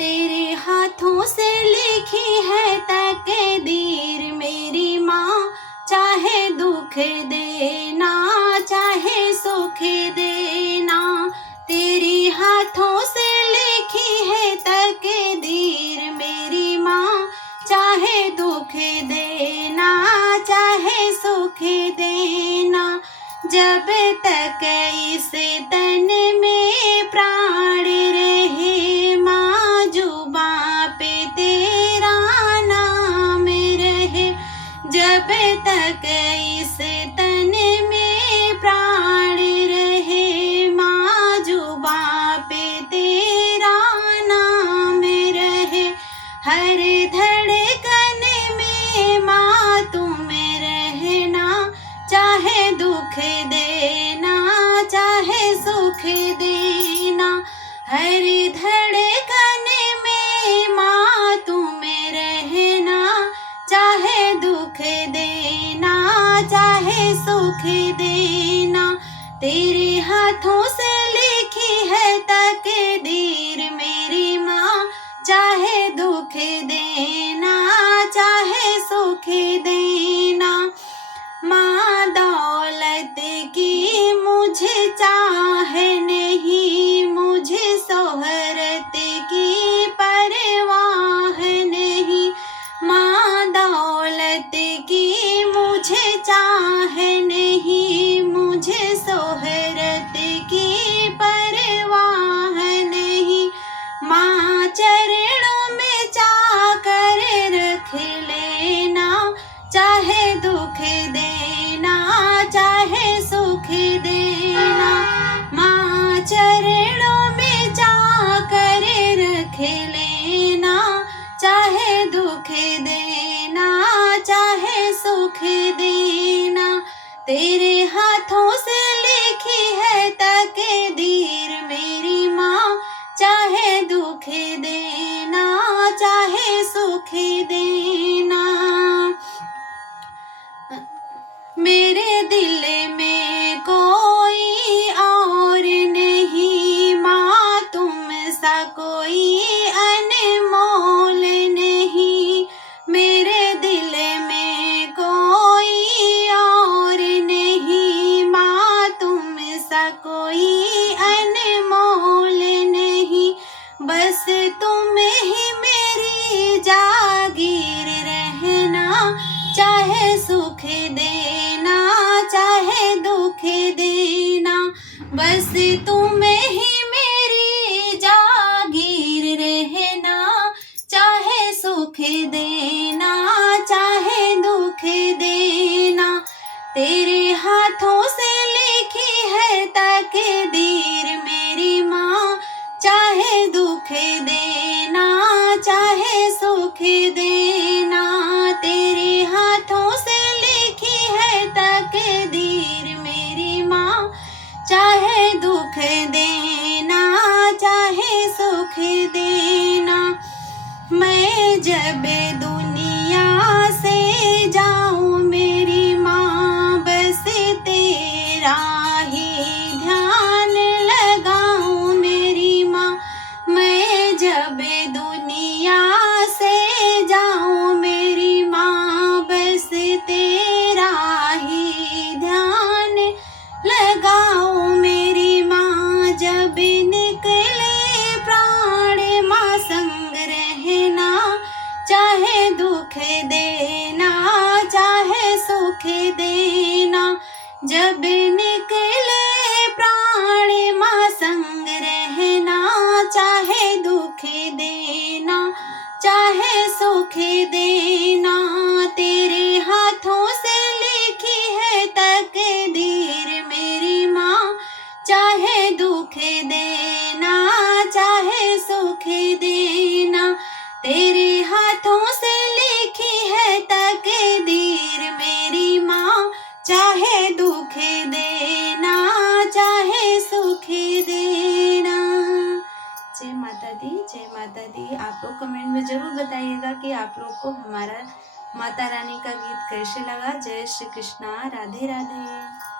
तेरे हाथों से लिखी है तकदीर मेरी माँ, चाहे दुख देना चाहे सुख देना। तेरे हाथों से लिखी है तकदीर मेरी माँ, चाहे दुख देना चाहे सुख देना। जब तक इस तन में प्राण रहे माँ, जुबां पे तेरा नाम रहे। जब तक इस तन में प्राण रहे माँ, जुबां पे तेरा नाम रहे। हर धड़कन में माँ तुम रहना, चाहे दुख देना चाहे सुख देना। हर धड़कन में माँ तुम रहना, चाहे दुख देना चाहे सुख देना। तेरे हाथों से लिखी है तकदीर मेरी माँ, चाहे दुख देना चाहे सुख देना। माँ दौलत की मुझे चाह नहीं, मुझे शोहरत की परवाह नहीं। माँ दौलत की मुझे चाह नहीं, मुझे शोहरत की परवाह नहीं। माँ चरणों में चाकर रख लेना, चाहे दुख देना चाहे सुख देना। माँ चरणों में चाकर रख लेना, चाहे दुख देना चाहे सुख देना। तेरे हाथों से लिखी है तकदीर मेरी माँ, चाहे दुख देना चाहे सुख देना। मेरे दिल में कोई और नहीं माँ, तुम सा कोई अनमोल नहीं। मेरे दिल में कोई और नहीं माँ, तुम सा कोई अनमोल नहीं। बस तुम ही मेरी जागीर रहना, चाहे सुख देना चाहे दुख देना। बस तुम ही मेरी जागीर रहना, चाहे सुख देना चाहे दुख देना। तेरे हाथों से लिखी है तकदीर मेरी माँ, चाहे दुख देना चाहे सुख देना। तेरे हाथों से लिखी है तकदीर मेरी माँ, चाहे दुख देना चाहे सुख देना। मैं जब दुनिया से जाऊँ मेरी माँ, बस तेरा ही ध्यान लगाऊँ मेरी माँ। मैं जब दुनिया से जाऊँ मेरी माँ, बस तेरा ही ध्यान लगाऊँ मेरी माँ। जब निकले प्राण माँ संग रहना, चाहे दुख देना चाहे सुख देना। जब निकले प्राण माँ संग रहना, चाहे दुख देना चाहे सुख देना। तेरे हाथों से लिखी है तकदीर मेरी माँ, चाहे दुख देना चाहे सुख देना। तेरे हाथों से लिखी है तकदीर मेरी माँ, चाहे दुख देना चाहे सुख देना। जय माता दी, जय माता दी। आप लोग कमेंट में ज़रूर बताइएगा कि आप लोग को हमारा माता रानी का गीत कैसे लगा। जय श्री कृष्णा, राधे राधे।